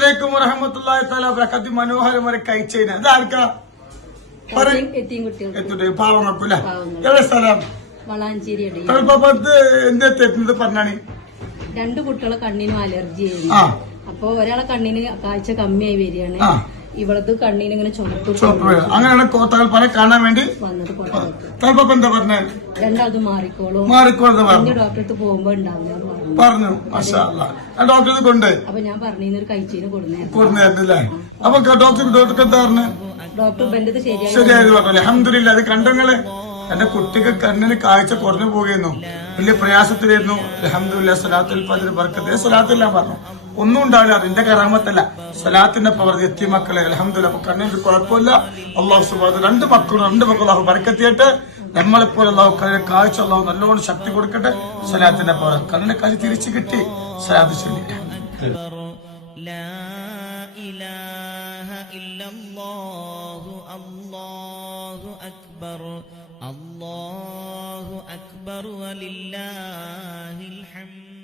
അലൈക്കും വറഹ്മത്തുള്ളാഹി തആല വബറകാതുഹു. മനോഹരമായ കഴിച്ചതിന് ഇതാർക്കാ? പാവങ്ങൾക്കില്ല. എവിടെ സ്ഥലം? വളാഞ്ചേരി. എന്താ തെറ്റുന്നത് പറഞ്ഞാണ്? 2 കുട്ടികളെ കണ്ണിനും അലർജി ആയിരുന്നു. അപ്പൊ ഒരാളെ കണ്ണിന് കാഴ്ച കമ്മിയായി വരികയാണ്, ഇവളത് കണ്ണിന് ഇങ്ങനെ ചുമപ്പ്. അങ്ങനെയാണ് തകൽപ്പാനെ കാണാൻ വേണ്ടി വന്നത്. തകൽപ്പം എന്താ പറഞ്ഞ? രണ്ടാമത് മാറിക്കോളും ഡോക്ടർക്ക് പോകുമ്പോ ഉണ്ടാവില്ല പറഞ്ഞു. മാഷാ അല്ലാഹ്. ഡോക്ടറെ കൊണ്ട് അപ്പൊ ഞാൻ പറഞ്ഞു ഒരു കഴിച്ചീന് കൊടുന്നേരല്ലേ? അപ്പൊ ഡോക്ടർക്ക് എന്താ പറഞ്ഞു? ഡോക്ടർ ബന്ധത് ശരിയായത് പറഞ്ഞു. അൽഹംദുലില്ലാഹ്. അത് കണ്ടങ്ങള് എന്റെ കുട്ടിക്ക് കണ്ണിന് കാഴ്ച കുറഞ്ഞു പോകുന്നു, വലിയ പ്രയാസത്തിലായിരുന്നു. അൽഹംദുലില്ലാഹ്. സ്വലാത്തുൽ ഫജ്ർ ബർക്കത്ത് സ്വലാത്തെല്ലാം പറഞ്ഞു. ഒന്നും ഉണ്ടാവില്ല, അതിന്റെ കറാമത്തല്ല, സ്വലാത്തിന്റെ പവർ. എത്തി മക്കളെ അൽഹംദുലില്ലാഹ്. അപ്പൊ കണ്ണിന് കുഴപ്പമില്ല. അള്ളാഹു സുബ്ഹാനഹു 2 മക്കളും അള്ളാഹു ബർക്കത്തിയിട്ട് നമ്മളെപ്പോലെ അള്ളാഹു കാഴ്ച അള്ളാഹു നല്ലോണം ശക്തി കൊടുക്കട്ടെ. സ്വലാത്തിന്റെ പവർ കണ്ണിനെ കാഴ്ച തിരിച്ചു കിട്ടി. സ്വലാത്ത് ചൊല്ലി. الله أكبر ولله الحمد.